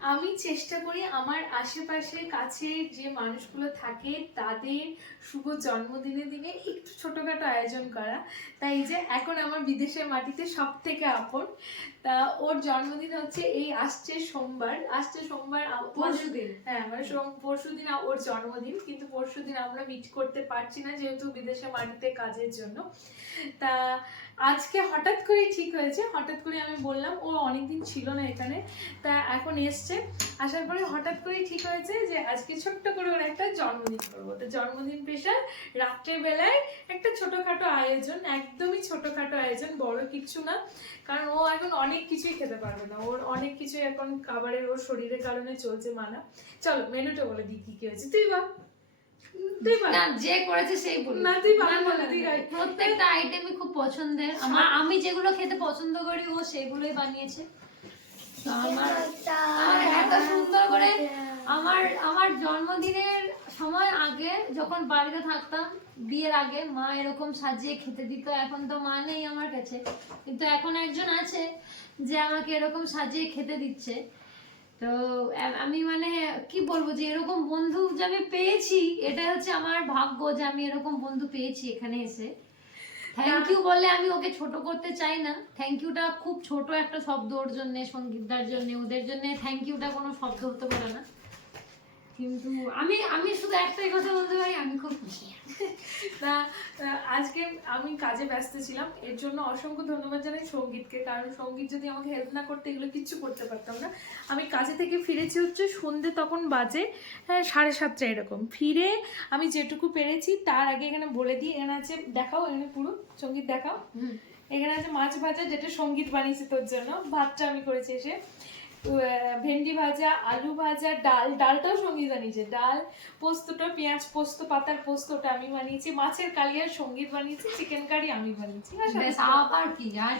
আমি চেষ্টা করি আমার আশেপাশে কাছে যে মানুষগুলো থাকে তাদের শুভ জন্মদিনের দিনে একটু ছোটখাটো আয়োজন করা। তাই যে এখন আমার বিদেশের মাটিতে সব থেকে আপন, তা ওর জন্মদিন হচ্ছে এই আসছে সোমবার। পরশুদিন। হ্যাঁ মানে পরশুদিন ওর জন্মদিন, কিন্তু পরশুদিন আমরা মিট করতে পারছি না যেহেতু বিদেশের মাটিতে কাজের জন্য। তা আজকে হঠাৎ করে ঠিক হয়েছে, হঠাৎ করে আমি বললাম, ও অনেকদিন ছিল না এখানে, তা এখন এসছে। আসার পরে হঠাৎ করেই ঠিক হয়েছে যে আজকে ছোট্ট করে ওর একটা জন্মদিন করবো। তো জন্মদিন স্পেশাল রাত্রের বেলায় একটা ছোটখাটো আয়োজন, একদমই ছোটখাটো আয়োজন, বড় কিছু না, কারণ ও এখন অনেক কিছুই খেতে পারবে না, ওর অনেক কিছুই এখন খাবারের ওর শরীরের কারণে চলছে মানা। চলো মেনুটা বলে দিই কি কি হয়েছে, তুই বল। না, যে করেছে সেই বলুন। না তুই বল, বলে দিই। প্রত্যেকটা আইটেমই খুব পছন্দের আমার, আমি যেগুলো খেতে পছন্দ করি ও সেগুলোই বানিয়েছে। তো আমার এত সুন্দর করে আমার জন্মদিনের সময় আগে যখন বাড়িতে থাকতাম, বিয়ের আগে মা এরকম সাজিয়ে খেতে দিত। এখন তো মা নেই আমার কাছে, কিন্তু এখন একজন আছে যে আমাকে এরকম সাজিয়ে খেতে দিচ্ছে। তো আমি মানে কি বলবো, যে এরকম বন্ধু যে আমি পেয়েছি, এটা হচ্ছে আমার ভাগ্য যে আমি এরকম বন্ধু পেয়েছি এখানে এসে। থ্যাংক ইউ বললে আমি ওকে ছোট করতে চাই না, থ্যাংক ইউটা খুব ছোট একটা শব্দ ওর জন্য, সঙ্গীতদার জন্য, ওদের জন্য থ্যাংক ইউটা কোনো শব্দ হতে পারে না। কিন্তু আমি শুধু একটাই কথা বলতে পারি, আমি খুব খুশি। তা আজকে আমি কাজে ব্যস্ত ছিলাম, এর জন্য অসংখ্য ধন্যবাদ জানাই সঙ্গীতকে, কারণ সঙ্গীত যদি আমাকে হেল্প না করতে এগুলো কিচ্ছু করতে পারতাম না। আমি কাজে থেকে ফিরেছি হচ্ছে সন্ধ্যে, তখন বাজে 7:30 এরকম। ফিরে আমি যেটুকু পেরেছি তার আগে এখানে বলে দিই, এখানে আছে, দেখাও এখানে পুরো সঙ্গীত দেখাও, এখানে আছে মাছ ভাজা যেটা সঙ্গীত বানিয়েছে তোর জন্য, ভাতটা আমি করেছি এসে, ভেন্ডি ভাজা, আলু ভাজা, ডালটাও সঙ্গীত বানিয়েছে, ডাল, পোস্তটা পেঁয়াজ পোস্ত, পাতার পোস্তটা আমি বানিয়েছি, মাছের কালিয়ার সঙ্গীত বানিয়েছি, চিকেন কারি আমি বানিয়েছি। আর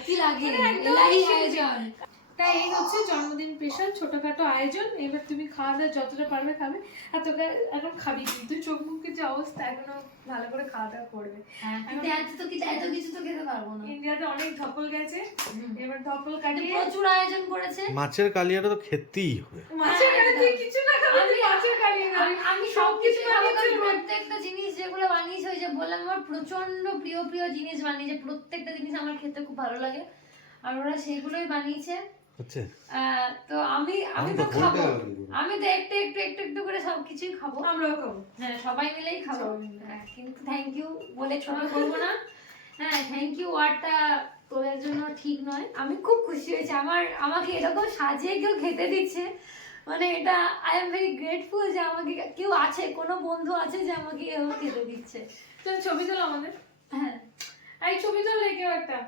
কি লাগে, এলাই আয়োজন। তাই এই হচ্ছে জন্মদিন স্পেশাল ছোটখাটো আয়োজন। এবার তুমি খাওয়া দাওয়া যতটা পারবে খাবে, আর তোকে এখন খাবি তুই, চোখ মুখের যে অবস্থা, এখনো ভালো করে খাওয়া দাওয়া করবে। এত কিছু তো খেতে পারবো না, ইন্ডিয়াতে অনেক ধকল গেছে, এবার ধকল কাটিয়ে প্রচুর আয়োজন করেছে। মাছের কালিয়াটা তো খেতেই হবে। মাছের কালি তুই কিছু না খাবি, তুই মাছের কালি খাবি। আমি সবকিছু খাবো, প্রত্যেকটা জিনিস যেগুলো বানিয়েছে, ওই যে বললাম আমার প্রচন্ড প্রিয় প্রিয় জিনিস বানিয়েছে, প্রত্যেকটা জিনিস আমার খেতে খুব ভালো লাগে, আর ওরা সেগুলোই বানিয়েছে। আচ্ছা, তো আমি তো খাবো, আমি তো একটু করে সবকিছুই খাবো, আমরাও খাবো, হ্যাঁ সবাই মিলেই খাবো। কিন্তু থ্যাংক ইউ বলে ছোট করবো না। হ্যাঁ, থ্যাংক ইউ ওয়ার্ডটা তোদের জন্য ঠিক নয়। আমি খুব খুশি হয়েছি, আমাকে এরকম সাজিয়ে কেউ খেতে দিচ্ছে, মানে এটা আই এম ভেরি গ্রেটফুল যে আমাকে কেউ আছে, কোনো বন্ধু আছে যে আমাকে এরকম খেতে দিচ্ছে। চল ছবি তোলো আমাদের, হ্যাঁ এই ছবি তোলো কেউ একটা।